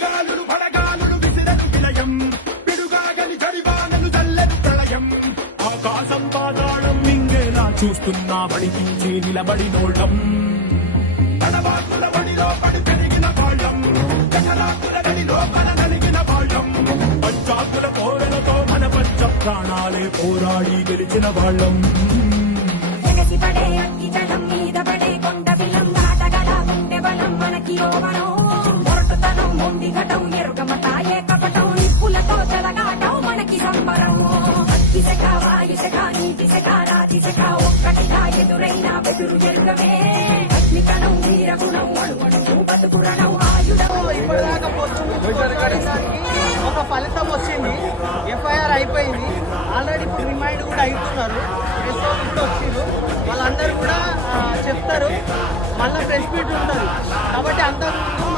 సుడిగాలులు పడగాలులు విసిరను విలయం పిడుగాగని జడివానలు చల్లెను ప్రళయం ఆకాశం పాతాళం మింగేలా చూస్తున్నా వడికించి నిలబడినోళ్ళం తడబాకుల బడిలో పడి పెరిగిన వాళ్ళం జఠరాకుల గడిలో మన నలిగిన వాళ్ళం పంచాకుల కోరలతో మన పంచ ప్రాణాలే పోరాడి గెలిచిన వాళ్ళం ఎగసిపడే అగ్గి జలం మీద పడే కొండ బిలం దాటగల గుండె బలం మనకి ఓవరం మొరటుతనం మొండి ఘటం ఎరుగమత ఏకపటం నిప్పులతో చెలగాటం మనకి సంబరం అగ్గిసెక వాయుసెక నీటిసెక రాతిసెక ఒక్కటిగా ఎదురైన బెదురు ఎరుగమే అగ్నికణం వీరగుణం అణువణువు బతుకురణం ఆయుధం ఇప్పటిదాకా పోరాడడానికి ఒక ఫలితం వచ్చింది. ఎఫ్ఐఆర్ అయిపోయింది. ఆల్రెడీ ఇప్పుడు రిమైండ్ కూడా అవుతున్నారు. ప్రెస్ వాళ్ళు కూడా వచ్చిండ్రు. వాళ్ళందరూ కూడా చెప్తారు. మళ్ళీ ప్రెస్ మీట్ ఉంటుంది కాబట్టి అంతకుముందు